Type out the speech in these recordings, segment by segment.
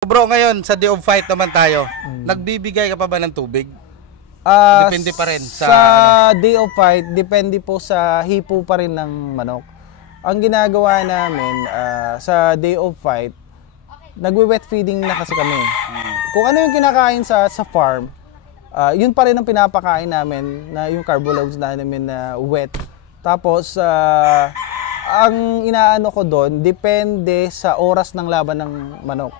Bro, ngayon sa day of fight naman tayo, nagbibigay ka pa ba ng tubig? Depende pa rin sa day of fight, depende po sa hipo pa rin ng manok. Ang ginagawa namin sa day of fight, nagwe-wet feeding na kasi kami. Kung ano yung kinakain sa farm, yun pa rin ang pinapakain namin, na yung carbo loads namin na wet. Tapos ang inaano ko doon, depende sa oras ng laban ng manok.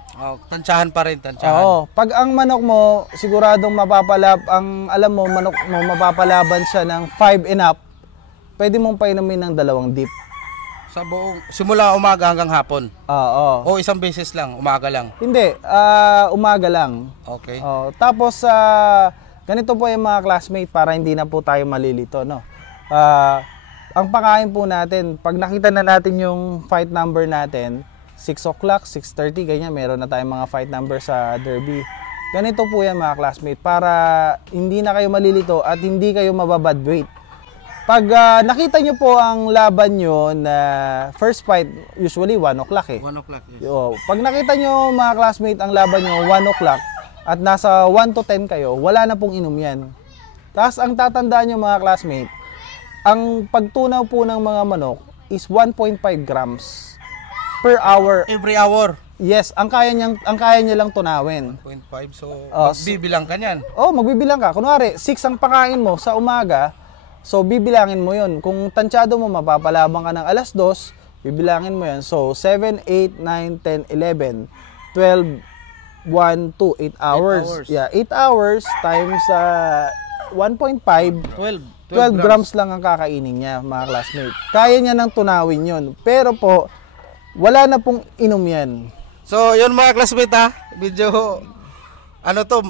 Tansyahan pa rin, tansyahan. Oo. Pag ang manok mo, siguradong ang alam mo, manok mo, mapapalaban siya ng 5 and up, pwede mong painumin ng 2 dip. Sa buong, simula umaga hanggang hapon? Oo. O isang beses lang, umaga lang? Hindi, umaga lang. Okay. Tapos, ganito po yung mga classmate para hindi na po tayo malilito, no? Ang pakain po natin, pag nakita na natin yung fight number natin, 6 o'clock, 6:30, ganyan, meron na tayong mga fight number sa derby. Ganito po yan mga classmate, para hindi na kayo malilito at hindi kayo mababad weight. Pag nakita nyo po ang laban nyo na first fight, usually 1 o'clock eh. 1 o'clock, yes. Pag nakita nyo mga classmate ang laban nyo 1 o'clock at nasa 1 to 10 kayo, wala na pong inom yan. Tapos ang tatandaan nyo mga classmate, ang pagtunaw po ng mga manok is 1.5 grams per hour. Every hour? Yes, ang kaya niya lang tunawin. 1.5, so magbibilang ka niyan? Magbibilang ka. Kunwari, 6 ang pakain mo sa umaga, so bibilangin mo yun. Kung tansyado mo, mapapalabang ka ng alas 2, bibilangin mo yan. So, 7, 8, 9, 10, 11, 12, 1, 2, 8 hours. 8 hours. Yeah, 8 hours times 1.5. 12 grams lang ang kakainin niya, mga classmate. Kaya niya nang tunawin yun. Pero po, wala na pong inom yan. So, yun mga classmate medyo,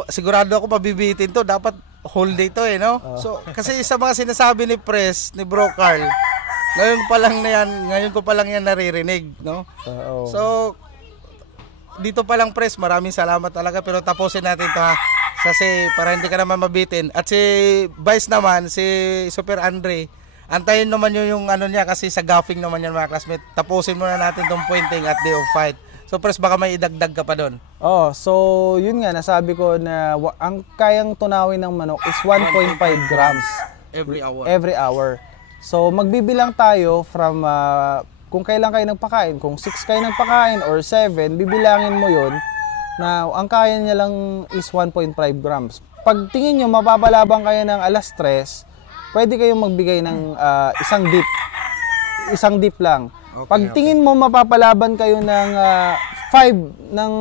sigurado ako mabibitin to. Dapat whole day to no? So, kasi sa mga sinasabi ni Pres, ni Bro Carl, ngayon ko pa lang yan naririnig, no? So, dito pa lang Pres, maraming salamat talaga. Pero tapusin natin to kasi para hindi ka naman mabitin. At si Vice naman, si Super Andre, antayin naman yung niya kasi sa gaffing naman yan mga classmate. Tapusin muna natin tong pointing at day of fight. So Pres, baka may idagdag ka pa doon. So yun nga, nasabi ko na ang kayang tunawin ng manok is 1.5 grams every hour. So magbibilang tayo from kung kailan kayo nagpakain. Kung 6 kayo nagpakain or 7, bibilangin mo yun na ang kaya niya lang is 1.5 grams. Pag tingin nyo, mapapalabang kayo ng alas 3, pwede kayong magbigay ng isang dip. Isang dip lang. Pag tingin mo, mapapalaban kayo ng 5 ng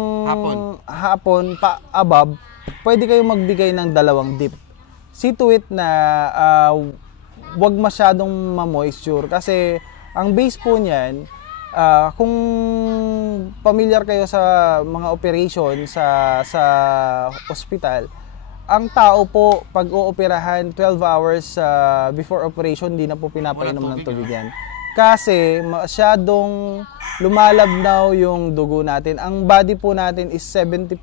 hapon pa above, pwede kayong magbigay ng 2 dip. See to it na wag masyadong ma-moisture kasi ang base po niyan, kung familiar kayo sa mga operation sa ospital, ang tao po pag ooperahan 12 hours before operation, hindi na po pinapainom ng tubig yan. Kasi masyadong lumalabnaw yung dugo natin. Ang body po natin is 70%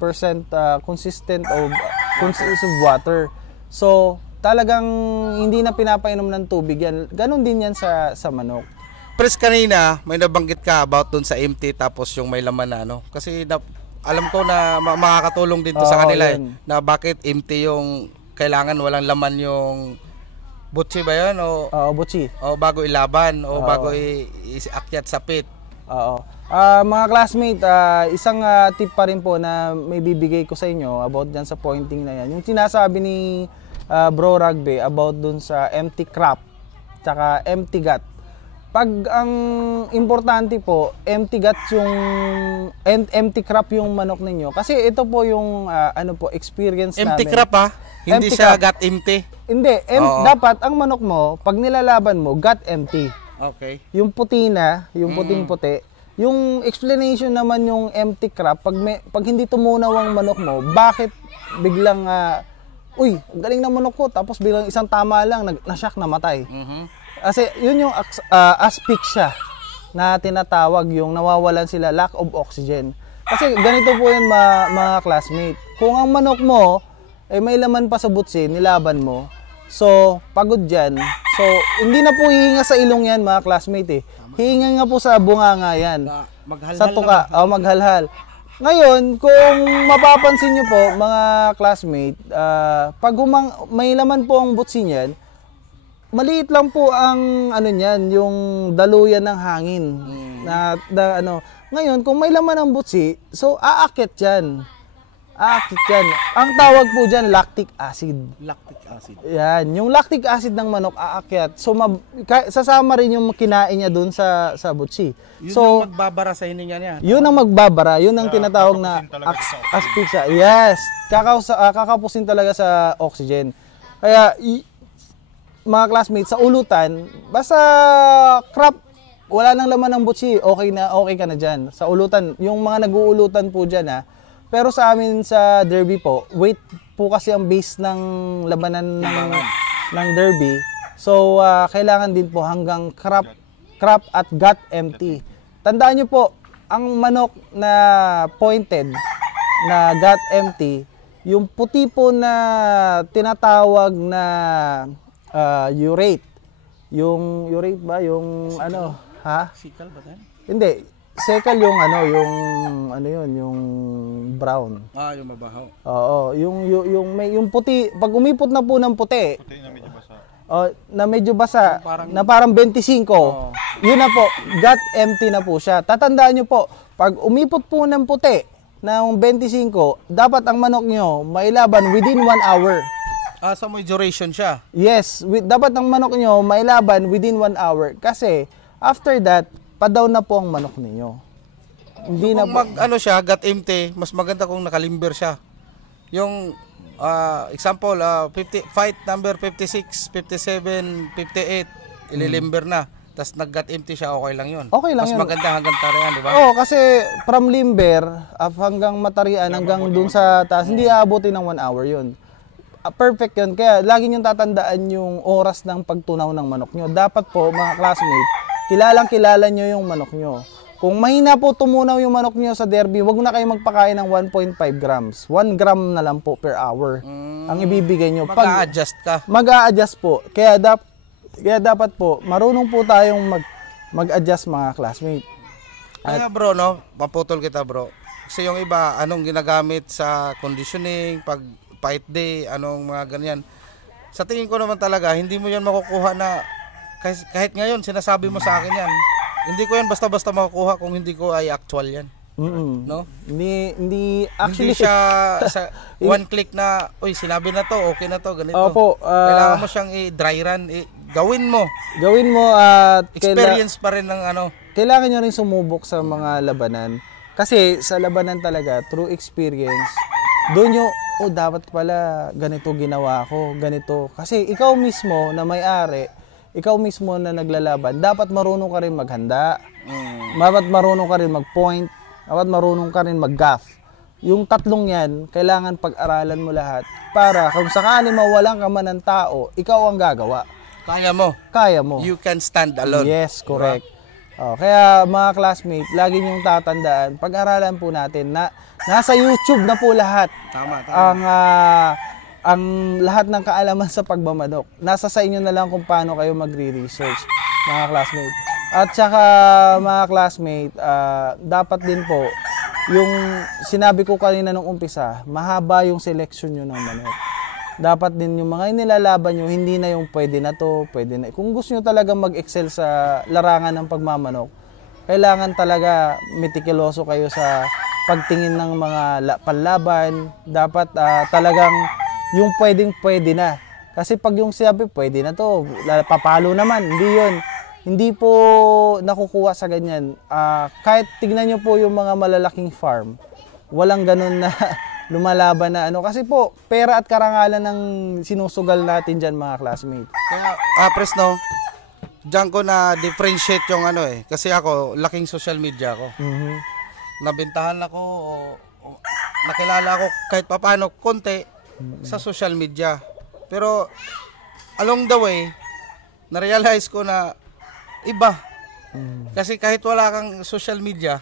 consistent of water. So, talagang hindi na pinapainom ng tubig yan. Ganon din yan sa manok. Pres, kanina may nabanggit ka about dun sa empty tapos yung may laman na kasi alam ko na makakatulong din to sa kanila na bakit empty yung kailangan walang laman yung butchi ba yun butchi bago ilaban bago iakyat sa pit. Mga classmate, isang tip pa rin po na may bibigay ko sa inyo about dyan sa pointing na yan, yung sinasabi ni Bro Rugby about dun sa empty crop tsaka empty gut. Pag ang importante po, empty gut empty crop yung manok ninyo. Kasi ito po yung experience empty namin. Crop hindi empty siya crop. gut empty. Hindi, dapat ang manok mo, pag nilalaban mo, gut empty. Okay. Yung puti na, yung puting-puti. Yung explanation naman yung empty crop, pag hindi tumunaw ang manok mo, bakit biglang uy, ang galing ng manok ko, tapos biglang isang tama lang, na-shock, namatay. Kasi yun yung asphyxia na tinatawag, yung nawawalan sila, lack of oxygen. Kasi ganito po yun mga classmate. Kung ang manok mo, may laman pa sa butsi, nilaban mo, so pagod dyan. So hindi na po hihinga sa ilong yan mga classmate Hihinga nga po sa bunganga yan. Sa tuka, maghalhal. Ngayon, kung mapapansin nyo po, mga classmate, pag may laman po ang butsi niyan, maliit lang po ang ano niyan, yung daluyan ng hangin. Ngayon, kung may laman ang butsi, so aakit yan. Aakit yan. Ang tawag po dyan, lactic acid. Lactic acid. Yan, yung lactic acid ng manok aakyat. So sasama rin yung kinain niya doon sa butsi. Yun So ang magbabara sa hininga niya. yun ang magbabara, yun ang tinatawag na asphyxia. Yes, kakapusin talaga sa oxygen. Kaya mga classmates, sa ulutan, basta crap, wala nang laman ng butsi, okay ka na dyan. Sa ulutan, yung mga nag-uulutan po dyan pero sa amin sa derby po, weight po kasi ang base ng labanan ng derby. So, kailangan din po hanggang crop at gut empty. Tandaan nyo po, ang manok na pointed na gut empty, yung puti po na tinatawag na urate. Yung urate ba? Yung ano? Ha? Sikal ba yan? Hindi. Sekal yung yung brown. Yung mabahaw. Oo, yung puti, pag umipot na po ng puti. Puti na medyo basa. Na medyo basa, na parang 25. Yun na po, gut empty na po siya. Tatandaan niyo po, pag umipot po ng puti ng 25, dapat ang manok nyo mailaban within 1 hour. So may duration siya. Yes, dapat ang manok nyo mailaban within 1 hour kasi after that, pa-down na po ang manok ninyo. Hindi so, na po. Siya, gut empty, mas maganda kung nakalimber siya. Yung example, fight number 56, 57, 58, ililimber na. Tapos nag-gut empty siya, okay lang yun. Okay lang mas yun. maganda hanggang tarian, di ba? Oo, kasi from limber hanggang matarian, hanggang dun sa taas, hindi aabutin ng 1 hour yun. Perfect yun. Kaya lagi nyo tatandaan yung oras ng pagtunaw ng manok nyo. Dapat po, mga classmates, kilala nyo yung manok nyo. Kung mahina po tumunaw yung manok nyo sa derby, wag na kayo magpakain ng 1.5 grams. 1 gram na lang po per hour ang ibibigay nyo. Mag-a-adjust ka. Mag-a-adjust po. Kaya dapat po, marunong po tayong mag-adjust mga classmate. Kaya bro, maputol kita bro. Kasi yung iba, anong ginagamit sa conditioning, pag fight day, anong mga ganyan. Sa tingin ko naman talaga, hindi mo yan makukuha na kahit ngayon, sinasabi mo sa akin yan. Hindi ko yan basta-basta makukuha kung hindi ko ay actual yan. No? Hindi actually. Hindi siya sa one click na, sinabi na to, okay na to, ganito. Opo. Kailangan mo siyang i-dry run, gawin mo. Gawin mo at experience pa rin ng kailangan nyo rin sumubok sa mga labanan. Kasi sa labanan talaga, through experience, doon nyo, dapat pala ganito ginawa ko, ganito. Kasi ikaw mismo na may-ari, ikaw mismo na naglalaban, dapat marunong ka rin maghanda. Dapat marunong ka rin mag-point. Dapat marunong ka rin mag-gaff. Yung tatlong yan, kailangan pag-aralan mo lahat para kung sakali mawalan ka man ng tao, ikaw ang gagawa. Kaya mo. Kaya mo. You can stand alone. Yes, correct. Kaya mga classmates, lagi niyong tatandaan, pag-aralan po natin na nasa YouTube na po lahat. Tama. Ang lahat ng kaalaman sa pagmamanok. Nasa sa inyo na lang kung paano kayo magre-research, mga classmates. At saka, mga classmates, dapat din po, yung sinabi ko kanina nung umpisa, mahaba yung selection nyo ng manok. Dapat din yung mga inilalaban nyo, hindi na yung pwede na to, pwede na. Kung gusto nyo talaga mag-excel sa larangan ng pagmamanok, kailangan talaga meticuloso kayo sa pagtingin ng mga panlaban. Dapat talagang yung pwedeng-pwede na. Kasi pag yung sabi, pwede na to, papalo naman, hindi yun. Hindi po nakukuha sa ganyan. Kahit tignan nyo po yung mga malalaking farm, walang ganun na lumalaban na Kasi po, pera at karangalan ng sinusugal natin dyan, mga classmates. Kaya, Presno, dyan ko na differentiate yung Kasi ako, laking social media ako. Nabintahan ako, nakilala ako kahit papano, konti, sa social media. Pero along the way, na-realize ko na iba. Kasi kahit wala kang social media,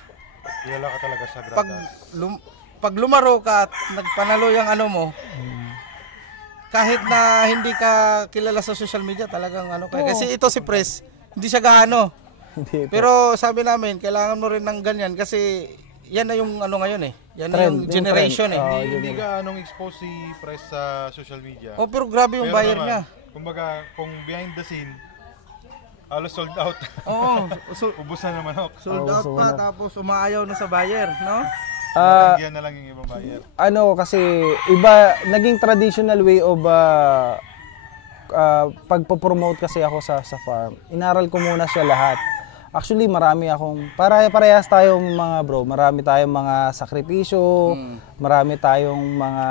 wala ka talaga sa gradas. Pag lumaro ka at nagpanalo yung mo, kahit na hindi ka kilala sa social media, talagang Kasi ito si Pres, hindi siya gaano. Pero sabi namin, kailangan mo rin ng ganyan kasi yan na yung ngayon eh. Yan Trend, yung generation trend. eh. Hindi ka anong expose si Press sa social media. Oh, pero grabe yung Pero buyer naman, niya. Kumbaga, kung behind the scene, halos sold out. Oo, Ubus na naman ako. sold out pa tapos umaayaw na sa buyer, no? Nandiyan na lang yung ibang buyer. Ano kasi iba naging traditional way of pagpo-promote kasi ako sa farm. Inaral ko muna siya lahat. Actually, marami akong parehas tayong mga bro, marami tayong mga sakripisyo, marami tayong mga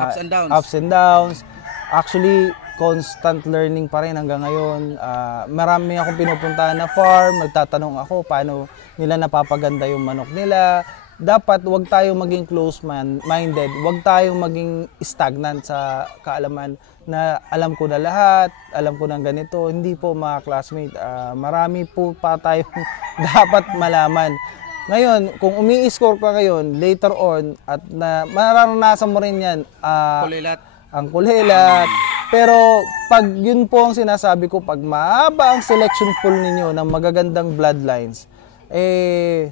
ups and downs. Actually, constant learning pa rin hanggang ngayon. Marami akong pinupuntahan na farm, nagtatanong ako paano nila napapaganda yung manok nila. Dapat wag tayong maging close-minded, wag tayong maging stagnant sa kaalaman na alam ko na lahat, alam ko na ganito. Hindi po mga classmate, marami po pa tayong dapat malaman. Ngayon, kung umi-score ka ngayon, later on, at mararanasan mo rin yan, ang kulilat. Pero pag yun po ang sinasabi ko, pag mahaba ang selection pool ninyo ng magagandang bloodlines,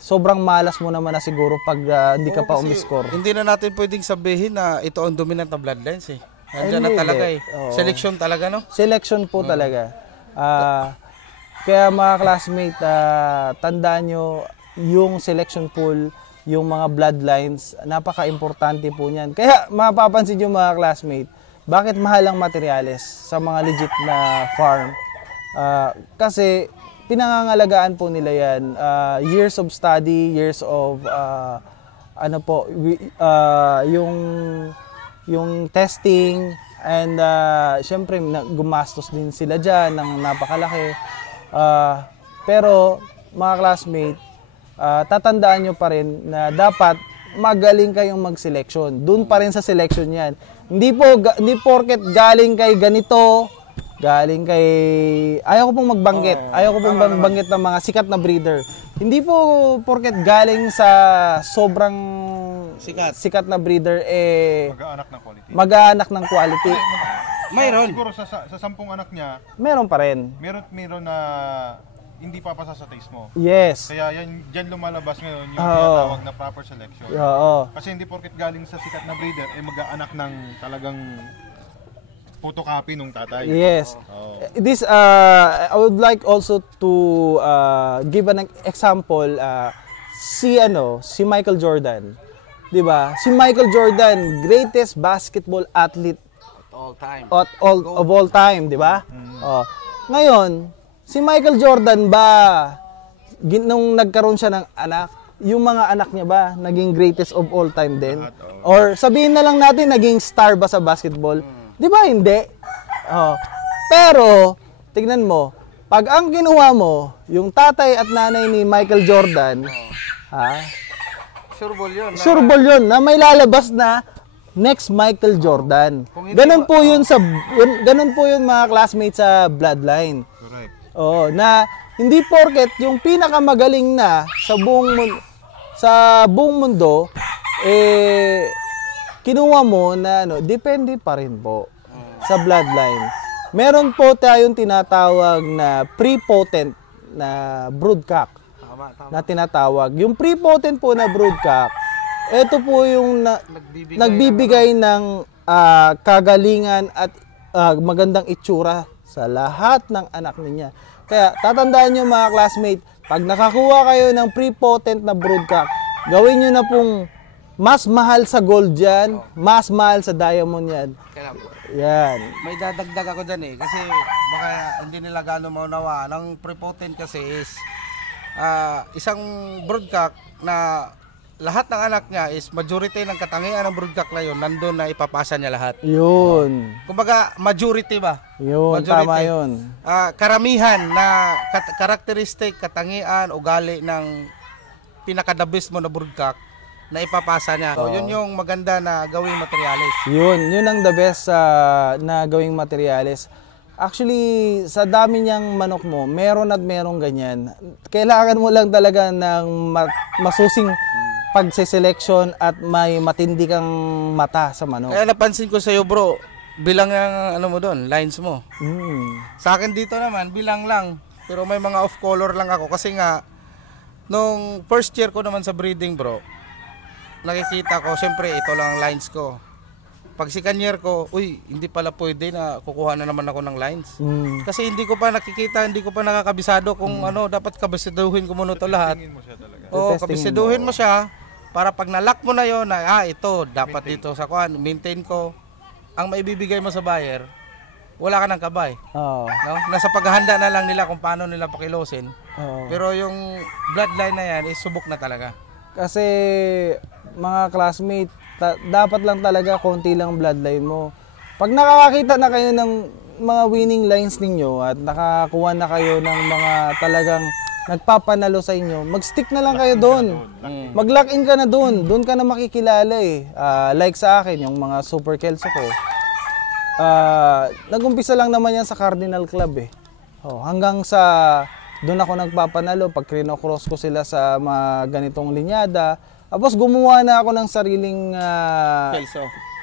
sobrang malas mo naman na siguro pag hindi ka pa umi-score. Hindi na natin pwedeng sabihin na ito ang dominant na bloodlines eh. Nandiyan na talaga eh. Selection talaga, no? Selection po talaga. Kaya mga classmate, tandaan nyo, yung selection pool, yung mga bloodlines, napaka-importante po niyan. Kaya mapapansin nyo mga classmate, bakit mahal ang materyales sa mga legit na farm? Kasi pinangangalagaan po nila yan. Years of study, years of yung testing, and syempre gumastos din sila dyan ng napakalaki. Pero mga classmate, tatandaan nyo pa rin na dapat magaling kayong mag-selection. Doon pa rin sa selection yan. Hindi porket galing kay ganito, galing kay... Ayaw ko pong magbanggit. Ayaw ko pong magbanggit ng mga sikat na breeder. Hindi po porket galing sa sobrang sikat na breeder, mag-aanak ng quality. Mayroon. Siguro sa 10 anak niya, Meron pa rin. meron na hindi papasa sa taste mo. Yes. Kaya dyan lumalabas ngayon yung tinatawag na proper selection. Oo. Kasi hindi porket galing sa sikat na breeder, mag-aanak ng talagang photocopy nung tatay. Yes. This I would like also to give an example, si Michael Jordan. 'Di ba? Si Michael Jordan, greatest basketball athlete of all time, 'di ba? Ngayon, si Michael Jordan ba nung nagkaroon siya ng anak, yung mga anak niya ba naging greatest of all time din? Or sabihin na lang natin naging star ba sa basketball? Di ba hindi? Pero, tignan mo, pag ang kinuha mo, yung tatay at nanay ni Michael Jordan, sure ball yun, na may lalabas na next Michael Jordan. Ganun po yun mga classmates sa bloodline. Correct. Na hindi porket yung pinakamagaling na sa buong mundo, kinuha mo na depende pa rin po sa bloodline. Meron po tayong tinatawag na prepotent na broodcock. Na tinatawag. Yung prepotent po na broodcock, ito po yung nagbibigay ng kagalingan at magandang itsura sa lahat ng anak niya. Kaya tatandaan nyo mga classmate, pag nakakuha kayo ng prepotent na broodcock, gawin nyo na pong mas mahal sa gold yan, mas mahal sa diamond yan. Yan. May dadagdag ako dyan kasi baka hindi nila gano'ng maunawa. Ang prepotent kasi is isang broodcock na lahat ng anak niya is majority ng katangian ng broodcock na yun, nandun na ipapasa niya lahat. Yun. Kumbaga, majority ba? Yun, majority. Tama yun. Karamihan na karakteristik, katangian, ugali ng pinaka-the-best mo na broodcock na ipapasa niya. So, yun yung maganda na gawing materyales. Yun ang the best na gawing materyales. Actually, sa dami niyang manok mo, meron at merong ganyan. Kailangan mo lang talaga ng masusing pagse-selection at may matindi kang mata sa manok. Kaya napansin ko sa iyo, bro, bilang ang mo doon, lines mo. Sa akin dito naman, bilang lang. Pero may mga off color lang ako kasi nga nung first year ko naman sa breeding, bro, nakikita ko, siyempre ito lang ang lines ko. Pag si kanyer ko, uy, hindi pala pwede na kukuha na naman ako ng lines. Kasi hindi ko pa nakikita, hindi ko pa nakakabisado kung ano, dapat kabisiduhin ko muna ito lahat. Tingin mo siya talaga. Oo, kabisiduhin mo siya para pag nalock mo na yon na ito, dapat dito sa kuan, maintain ko. Ang maibibigay mo sa buyer, wala ka ng kabay. Oo. No? Nasa paghahanda na lang nila kung paano nila pakilosin. Oo. Pero yung bloodline na yan, subok na talaga. Kasi mga classmate, dapat lang talaga konti lang bloodline mo. Pag nakakakita na kayo ng mga winning lines ninyo at nakakuha na kayo ng mga talagang nagpapanalo sa inyo, mag-stick na lang kayo doon. Mag-lock in ka na doon. Doon ka na makikilala eh. Like sa akin, yung mga super kelso ko. Nag-umpisa lang naman yan sa Cardinal Club eh. Hanggang sa doon ako nagpapanalo pag krino-cross ko sila sa mga ganitong linyada. Tapos gumawa na ako ng sariling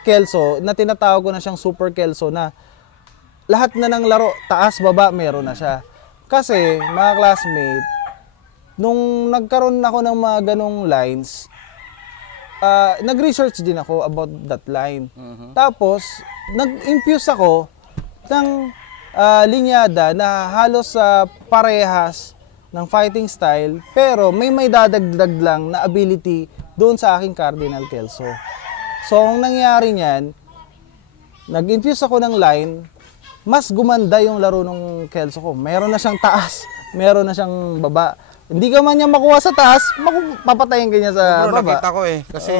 kelso na tinatawag ko na siyang super kelso na lahat na ng laro, taas, baba, meron na siya. Kasi mga classmate, nung nagkaroon ako ng mga ganong lines, nag-research din ako about that line. Tapos, nag-infuse ako ng linyada na halos parehas ng fighting style, pero may dadagdag lang na ability doon sa aking Cardinal Kelso. So, ang nangyari niyan, nag-infuse ako ng line, mas gumanda yung laro ng Kelso ko. Meron na siyang taas, meron na siyang baba. Hindi ka man niya makuha sa taas, papatayin ka niya sa Bro, baba. nakita ko eh, kasi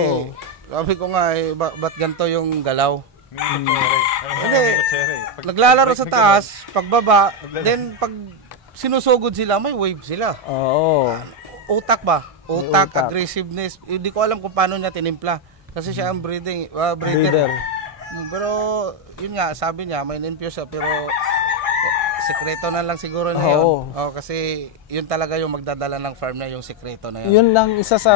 sabi ko nga eh, ba't ganito yung galaw? Hindi, naglalaro sa taas, pagbaba, then pag sinusugod sila, may wave sila. Oo. Utak ba? Utak, utak. aggressiveness. Hindi ko alam kung paano niya tinimpla. Kasi siya ang breeder. Breeder. Pero, yun nga, sabi niya, may infuse siya, pero sekreto na lang siguro niya yun. Kasi yun talaga yung magdadala ng farm na yung sekreto na yun. Yun lang isa sa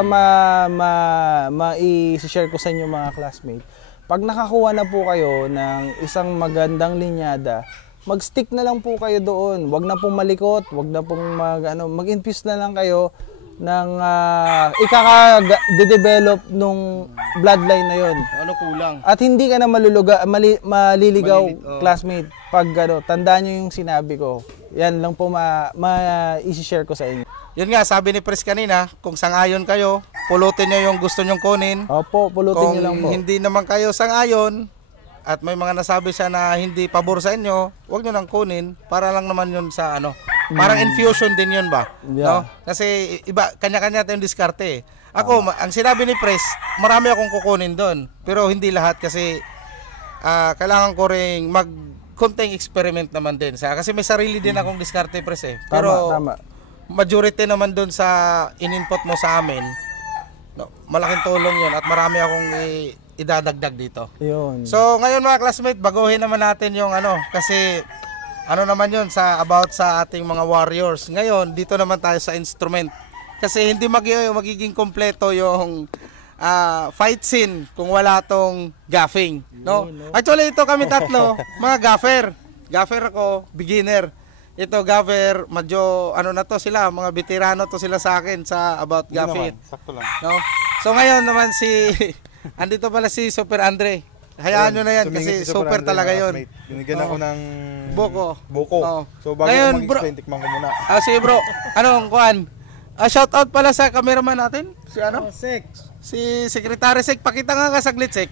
i-share ko sa inyo mga classmate. Pag nakakuha na po kayo ng isang magandang linyada, mag-stick na lang po kayo doon. Huwag na pong malikot, huwag na pong mag-infuse na lang kayo ng ikaka-develop nung bloodline na yon. Ano kulang? At hindi ka na maliligaw, classmate. Pag tandaan nyo yung sinabi ko. Yan lang po i-share ko sa inyo. Yun nga, sabi ni Pres kanina, kung sang-ayon kayo, pulutin nyo yung gusto nyong kunin. Opo, pulutin nyo lang po. Kung hindi naman kayo sang-ayon, at may mga nasabi siya na hindi pabor sa inyo, huwag nyo nang kunin, para lang naman yun sa parang infusion din yun ba? Yeah. No? Kasi iba, kanya-kanya tayong diskarte eh. Ako, ang sinabi ni Pres, marami akong kukunin doon, pero hindi lahat kasi kailangan ko ring konting experiment naman din. Kasi may sarili din akong diskarte, Pres eh. Pero tama. Majority naman doon sa in-input mo sa amin, malaking tulong yun at marami akong idadagdag dito. Yun. So ngayon mga classmate, baguhin naman natin yung kasi naman yun about sa ating mga warriors. Ngayon, dito naman tayo sa instrument. Kasi hindi magiging kompleto yung fight scene kung wala tong gaffing. No? Actually, ito kami tatlo, mga gaffer. Gaffer ako, beginner. Ito gaffer, medyo na to sila, mga veterano to sila sa akin sa about gaffing. Sakto lang. No? So ngayon naman andito pala si Super Andre. Hayaan nyo na yan kasi super talaga yun. Binigyan ako ng buko. So bago ngayon, ko mag-explain, tikman ko muna. Sige bro, anong kuhan? Shout out pala sa cameraman natin. Si Sek. Si Secretary Sek. Pakita nga saglit Sek.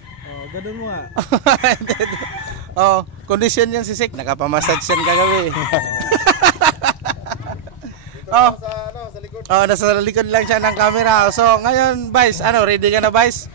Ganun mo nga. Condition yan si Sek. Nakapamassage yan kagabi. Sa likod. Nasa likod lang siya ng camera. So ngayon, Vice, ready ka na Vice?